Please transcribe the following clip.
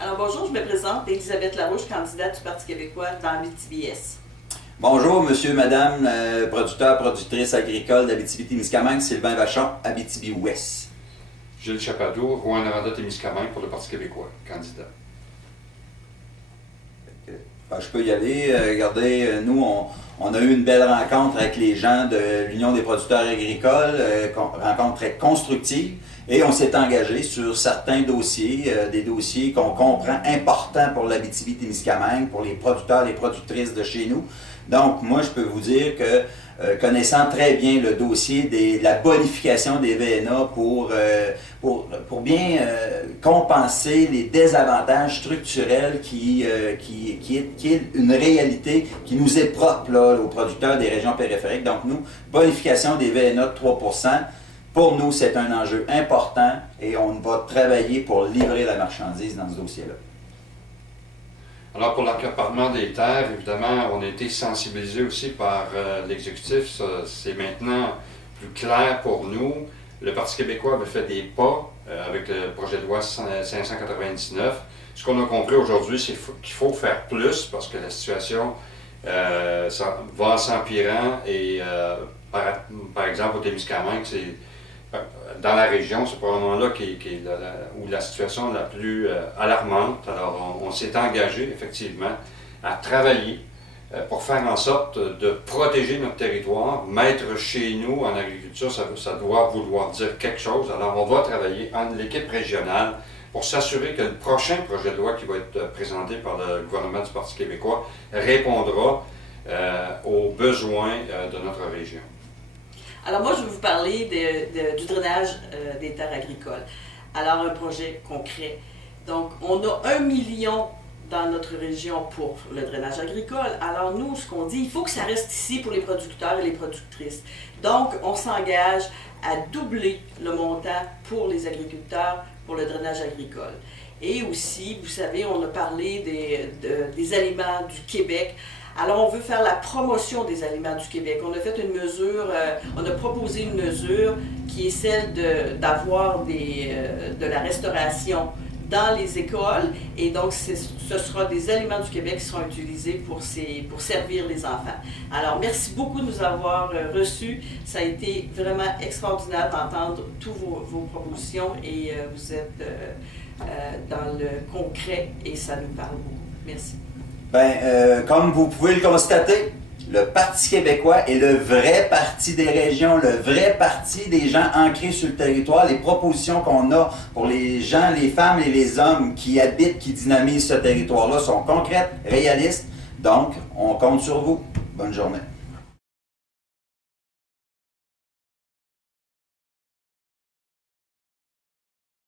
Alors bonjour, je me présente, Élisabeth Larouche, candidate du Parti québécois dans Abitibi-Est. Bonjour, monsieur, madame, producteurs, productrices agricoles d'Abitibi-Témiscamingue, Sylvain Vachon, Abitibi-Ouest. Gilles Chapadeau, Rouyn-Noranda-Témiscamingue pour le Parti québécois, candidat. Je peux y aller. Regardez, nous, on a eu une belle rencontre avec les gens de l'Union des producteurs agricoles, rencontre très constructive, et on s'est engagé sur certains dossiers, des dossiers qu'on comprend importants pour l'Abitibi-Témiscamingue, pour les producteurs, les productrices de chez nous. Donc, moi, je peux vous dire que, connaissant très bien le dossier de la bonification des VNA pour bien compenser les désavantages structurels qui est une réalité qui nous est propre là, aux producteurs des régions périphériques. Donc, nous, bonification des VNA de 3%, pour nous, c'est un enjeu important et on va travailler pour livrer la marchandise dans ce dossier-là. Alors, pour l'accaparement des terres, évidemment, on a été sensibilisés aussi par l'exécutif. C'est maintenant plus clair pour nous. Le Parti québécois avait fait des pas avec le projet de loi 599. Ce qu'on a compris aujourd'hui, c'est qu'il faut faire plus parce que la situation va s'empirant et, par exemple, au Témiscamingue, dans la région, c'est probablement là où la situation est la plus alarmante. Alors, on s'est engagé, effectivement, à travailler pour faire en sorte de protéger notre territoire. Mettre chez nous en agriculture, ça doit vouloir dire quelque chose. Alors, on va travailler en l'équipe régionale pour s'assurer que le prochain projet de loi qui va être présenté par le gouvernement du Parti québécois répondra aux besoins de notre région. Alors moi, je vais vous parler du drainage des terres agricoles. Alors, un projet concret. Donc, on a 1 million dans notre région pour le drainage agricole. Alors, nous, ce qu'on dit, il faut que ça reste ici pour les producteurs et les productrices. Donc, on s'engage à doubler le montant pour les agriculteurs pour le drainage agricole. Et aussi, vous savez, on a parlé des aliments du Québec. Alors, on veut faire la promotion des aliments du Québec. On a fait une mesure, on a proposé une mesure qui est celle d'avoir de la restauration dans les écoles. Et donc, ce sera des aliments du Québec qui seront utilisés pour servir les enfants. Alors, merci beaucoup de nous avoir reçus. Ça a été vraiment extraordinaire d'entendre toutes vos propositions et vous êtes dans le concret et ça nous parle beaucoup. Merci. Comme vous pouvez le constater, le Parti québécois est le vrai parti des régions, le vrai parti des gens ancrés sur le territoire. Les propositions qu'on a pour les gens, les femmes et les hommes qui habitent, qui dynamisent ce territoire-là sont concrètes, réalistes. Donc, on compte sur vous. Bonne journée.